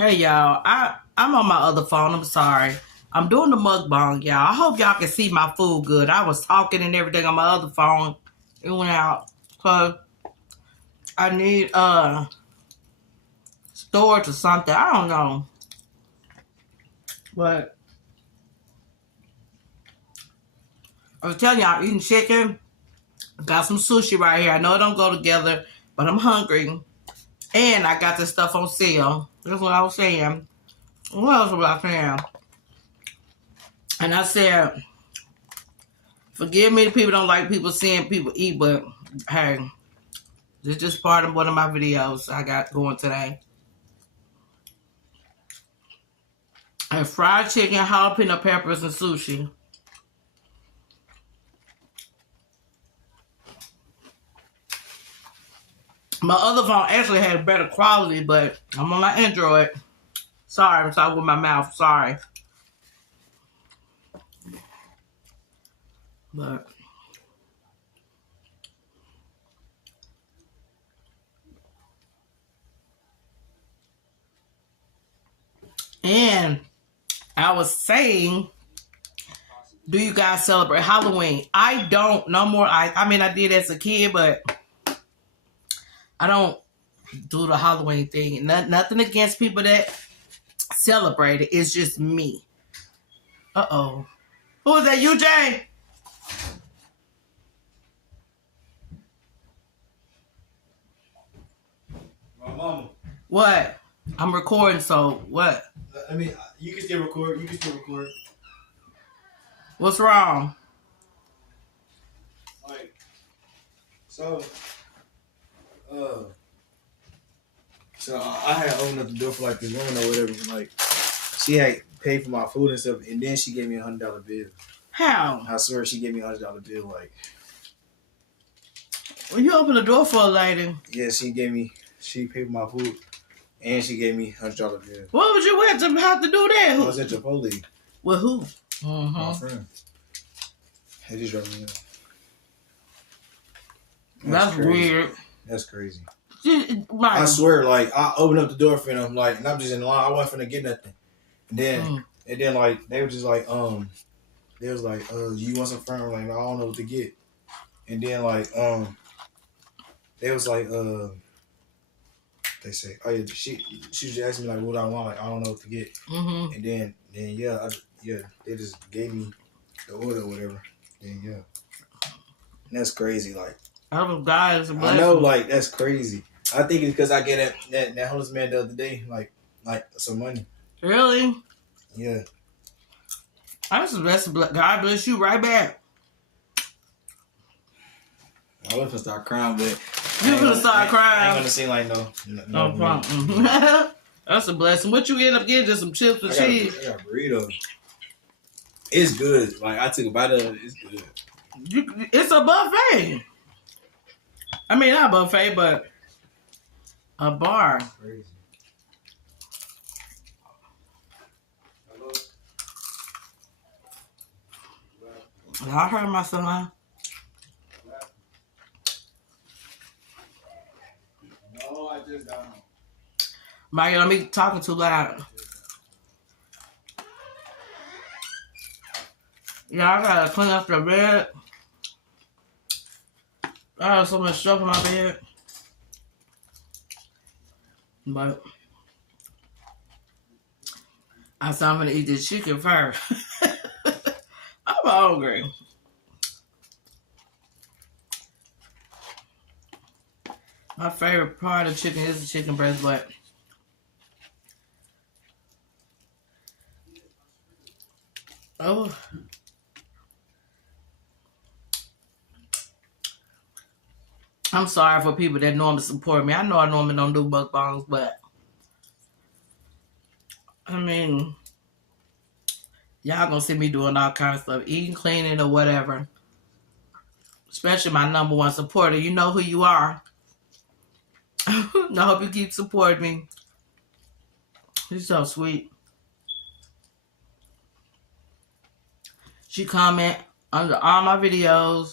Hey y'all, I'm on my other phone. I'm sorry. I'm doing the mukbang, y'all. I hope y'all can see my food good. I was talking and everything on my other phone. It went out. Cause I need storage or something. I don't know. But I was telling y'all, I'm eating chicken. Got some sushi right here. I know it don't go together, but I'm hungry. And I got this stuff on sale. That's what I was saying. What else was I saying? And I said, forgive me if people don't like people seeing people eat, but hey, this is just part of one of my videos I got going today. And fried chicken, jalapeno peppers, and sushi. My other phone actually had better quality, but I'm on my Android. Sorry, I'm talking with my mouth. Sorry. But and I was saying, do you guys celebrate Halloween? I don't no more. I mean I did as a kid, but I don't do the Halloween thing. Nothing against people that celebrate it. It's just me. Uh-oh. Who is that, you, Jay? My mama. What? I'm recording, so what? I mean, you can still record. What's wrong? Like, so, I had opened up the door for like this woman or whatever. Like, she had paid for my food and stuff, and then she gave me $100 bill. How? I swear she gave me $100 bill. Like, Well, you opened the door for a lady. yeah, she paid for my food, and she gave me $100 bill. What would you have to do that? I was at Chipotle. With who? My friend. They just dropped me off. That's weird. That's crazy. Right. I swear, like, I opened up the door for them, like, and I'm just in line. I wasn't finna get nothing. And then, like, they were just like, they was like, you want some firm? Like, I don't know what to get. And then, like, they was like, they say, oh yeah, she was just asking me like what I want. Like, I don't know what to get. Mm-hmm. And then they just gave me the order or whatever. And yeah, and that's crazy. Like, Oh, God, it's a blessing. I know, like, that's crazy. I think it's because I get that homeless man the other day, like some money. Really? Yeah. That's the best. God bless you right back. I was gonna start crying, but You gonna start crying? I ain't gonna seem like no problem. That's a blessing. What you end up getting? Just some chips and cheese? I got burritos. It's good. Like, I took a bite of it. It's good. It's a buffet. I mean, not a buffet, but a bar. Crazy. Hello? I heard my son. No, I just got home. Mike, let me talking too loud. Yeah, I gotta clean up the bed. I have so much stuff in my bed. But I said I'm gonna eat this chicken first. I'm hungry. My favorite part of chicken is the chicken breast, but oh. I'm sorry for people that normally support me. I know I normally don't do mukbangs, but I mean, y'all gonna see me doing all kinds of stuff, eating, cleaning, or whatever. Especially my number one supporter. You know who you are. I hope you keep supporting me. She's so sweet. She comment under all my videos.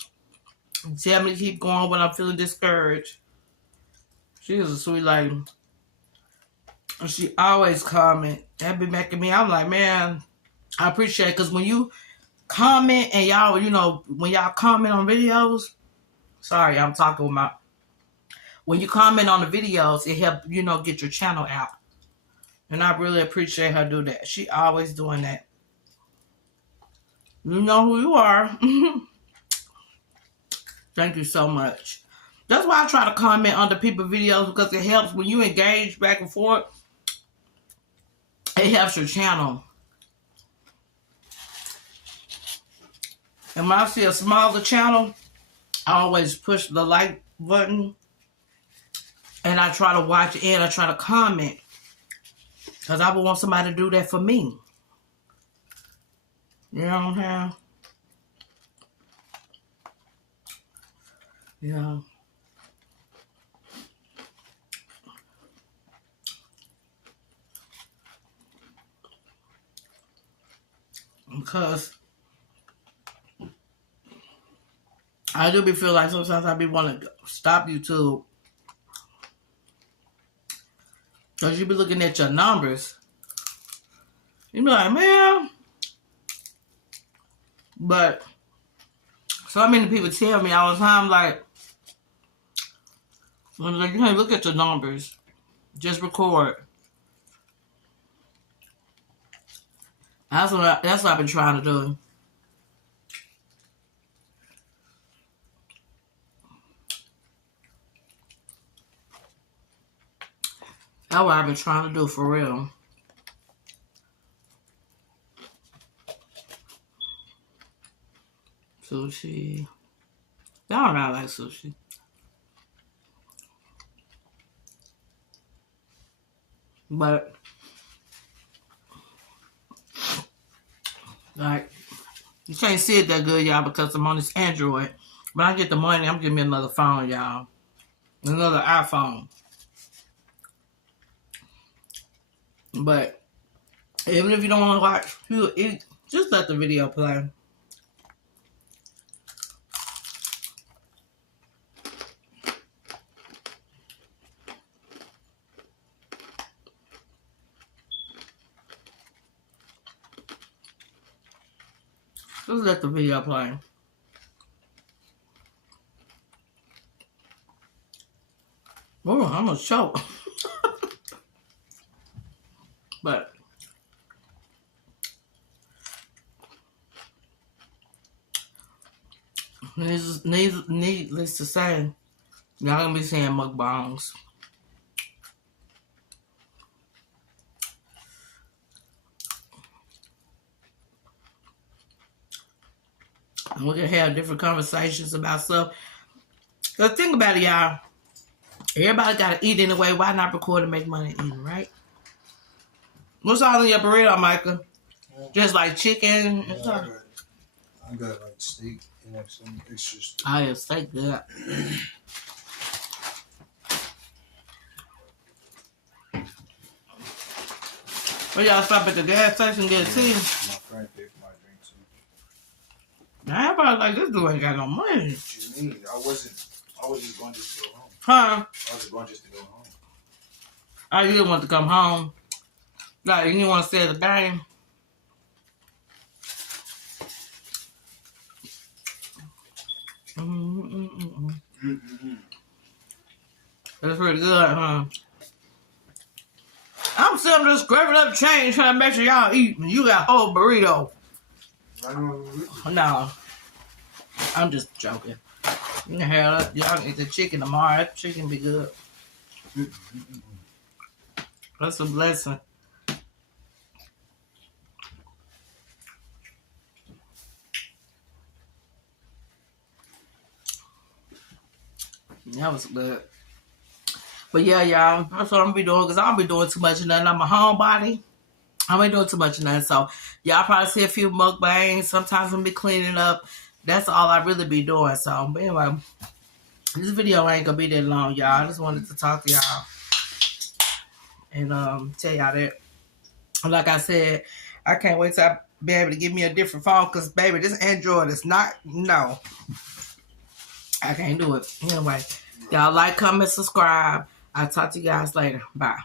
Tell me to keep going when I'm feeling discouraged. She is a sweet lady. And she always comment. That be making me, I'm like, man, I appreciate it. Because when you comment and y'all, you know, when y'all comment on videos, sorry, I'm talking with my, when you comment on the videos, it help, you know, get your channel out. And I really appreciate her do that. She always doing that. You know who you are. Thank you so much. That's why I try to comment under people's videos, because it helps when you engage back and forth. It helps your channel. And when I see a smaller channel, I always push the like button. And I try to watch it and I try to comment. Because I would want somebody to do that for me. You know what I'm saying? Yeah. Because I do be feel like sometimes I be wanting to stop YouTube. Because you be looking at your numbers. You be like, man. But so many people tell me all the time, like, you can't look at your numbers. Just record. That's what I've been trying to do. That's what I've been trying to do for real. Sushi. Y'all know I like sushi. But like, you can't see it that good, y'all, because I'm on this Android. When I get the money, I'm getting me another phone, y'all. Another iPhone. But even if you don't want to watch, you eat, just let the video play. Just let the video play. Oh, I'm gonna choke. But needless to say, y'all gonna be seeing mukbangs. And we can have different conversations about stuff. Cause think about it, y'all. Everybody gotta eat anyway. Why not record and make money eating, right? What's all in your burrito, Micah? Yeah. Just like chicken and stuff? I got like steak and like some extra stuff. Oh, yeah, steak good. Well, y'all stop at the gas station and get a tea. My friend paid for my drink too. Now, everybody like, this dude ain't got no money. What you mean? I was just going just to go home. Huh? I was going just to go home. Oh, you didn't want to come home? Like, you didn't want to stay at the game? That's pretty good, huh? I'm sitting there scraping up change trying to make sure y'all eat. You got whole burrito. No. I'm just joking. You can have y'all can eat the chicken tomorrow. That chicken be good. That's a blessing. That was good. But yeah, y'all, that's what I'm gonna be doing, because I don't be doing too much of nothing. I'm a homebody. I ain't doing too much of nothing. So y'all probably see a few mukbangs. Sometimes I'm be cleaning up. That's all I really be doing. So, but anyway, this video ain't gonna be that long, y'all. I just wanted to talk to y'all and tell y'all that. Like I said, I can't wait to be able to give me a different phone, because baby, this Android is not, no. I can't do it. Anyway, y'all like, comment, subscribe. I'll talk to you guys later. Bye.